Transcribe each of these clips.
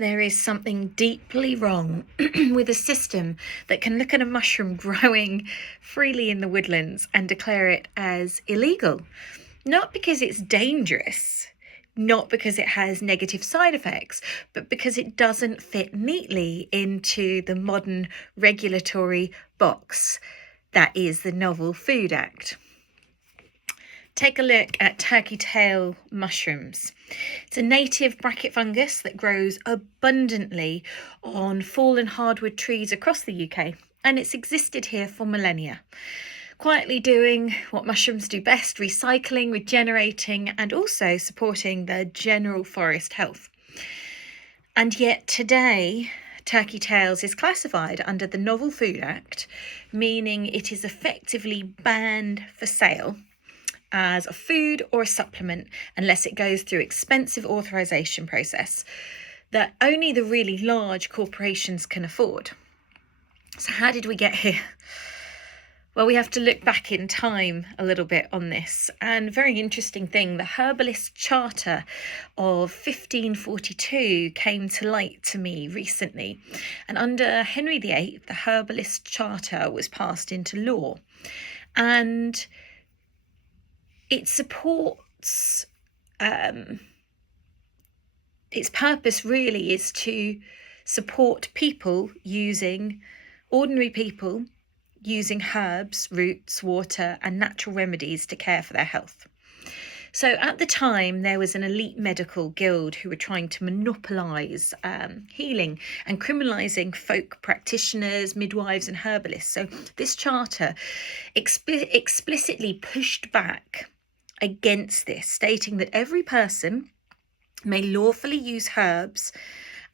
There is something deeply wrong with a system that can look at a mushroom growing freely in the woodlands and declare it as illegal. Not because it's dangerous, not because it has negative side effects, but because it doesn't fit neatly into the modern regulatory box that is the Novel Food Act. Take a look at turkey tail mushrooms. It's a native bracket fungus that grows abundantly on fallen hardwood trees across the UK, and it's existed here for millennia, quietly doing what mushrooms do best: recycling, regenerating, and also supporting the general forest health. And yet today, turkey tails is classified under the Novel Food Act, meaning it is effectively banned for sale as a food or a supplement unless it goes through expensive authorization process that only the really large corporations can afford. So how did we get here? Well, we have to look back in time a little bit on this. And very interesting thing, the herbalist charter of 1542 came to light to me recently. And under Henry VIII, the herbalist charter was passed into law. And it supports, its purpose really is to support ordinary people using herbs, roots, water, and natural remedies to care for their health. So at the time, there was an elite medical guild who were trying to monopolise healing and criminalising folk practitioners, midwives, and herbalists. So this charter explicitly pushed back against this, stating that every person may lawfully use herbs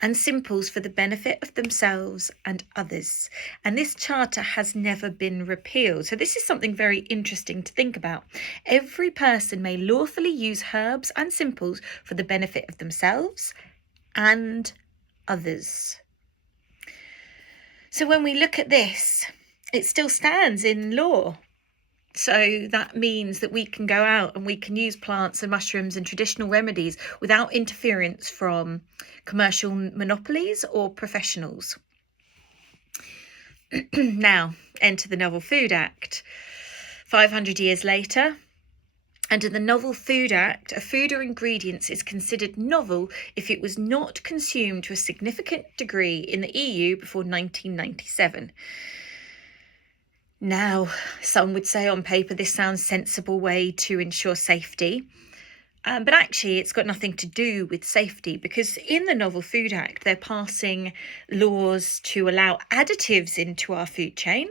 and simples for the benefit of themselves and others. And this charter has never been repealed. So this is something very interesting to think about. Every person may lawfully use herbs and simples for the benefit of themselves and others. So when we look at this, it still stands in law. So that means that we can go out and we can use plants and mushrooms and traditional remedies without interference from commercial monopolies or professionals. Now, enter the Novel Food Act. 500 years later, under the Novel Food Act, a food or ingredients is considered novel if it was not consumed to a significant degree in the EU before 1997. Now, some would say on paper this sounds a sensible way to ensure safety, but actually it's got nothing to do with safety, because in the Novel Food Act they're passing laws to allow additives into our food chain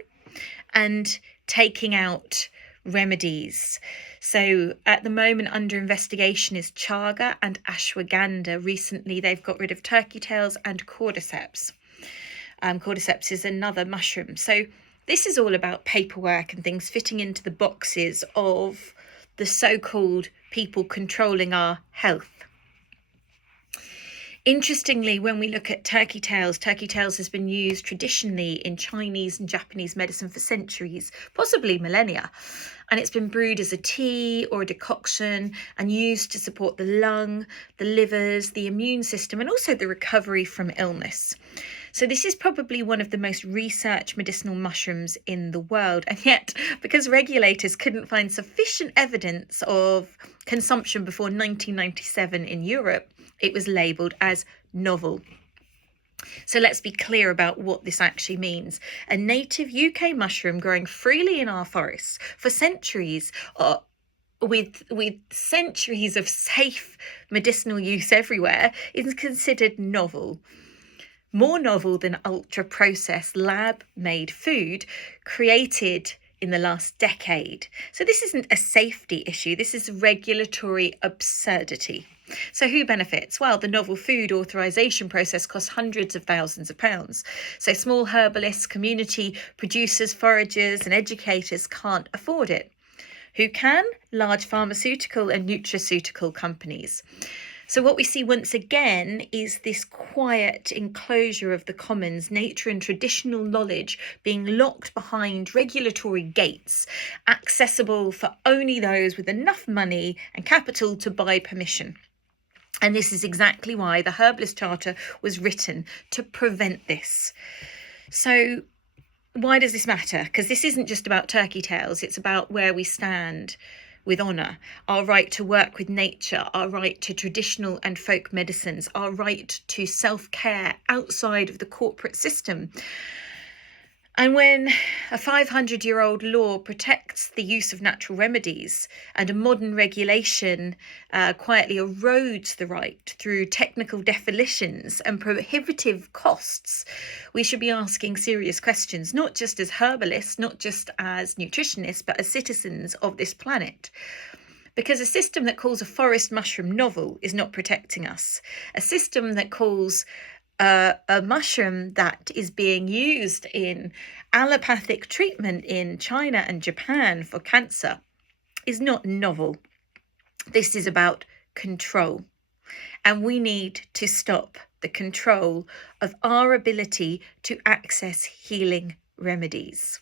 and taking out remedies. So at the moment under investigation is chaga and ashwagandha. Recently they've got rid of turkey tails and cordyceps. Cordyceps is another mushroom. So this is all about paperwork and things fitting into the boxes of the so-called people controlling our health. Interestingly, when we look at turkey tails has been used traditionally in Chinese and Japanese medicine for centuries, possibly millennia. And it's been brewed as a tea or a decoction and used to support the lung, the livers, the immune system, and also the recovery from illness. So this is probably one of the most researched medicinal mushrooms in the world. And yet, because regulators couldn't find sufficient evidence of consumption before 1997 in Europe, it was labelled as novel. So let's be clear about what this actually means. A native UK mushroom growing freely in our forests for centuries, with centuries of safe medicinal use everywhere, is considered novel. More novel than ultra-processed lab-made food created in the last decade. So this isn't a safety issue, this is regulatory absurdity. So who benefits? Well, the novel food authorisation process costs hundreds of thousands of pounds. So small herbalists, community producers, foragers and educators can't afford it. Who can? Large pharmaceutical and nutraceutical companies. So what we see once again is this quiet enclosure of the commons, nature and traditional knowledge being locked behind regulatory gates, accessible for only those with enough money and capital to buy permission. And this is exactly why the Herbalist Charter was written, to prevent this. So why does this matter? Because this isn't just about turkey tails, it's about where we stand with honour, our right to work with nature, our right to traditional and folk medicines, our right to self-care outside of the corporate system. And when a 500-year-old law protects the use of natural remedies and a modern regulation quietly erodes the right through technical definitions and prohibitive costs, we should be asking serious questions, not just as herbalists, not just as nutritionists, but as citizens of this planet. Because a system that calls a forest mushroom novel is not protecting us. A system that calls a mushroom that is being used in allopathic treatment in China and Japan for cancer is not novel. This is about control. And we need to stop the control of our ability to access healing remedies.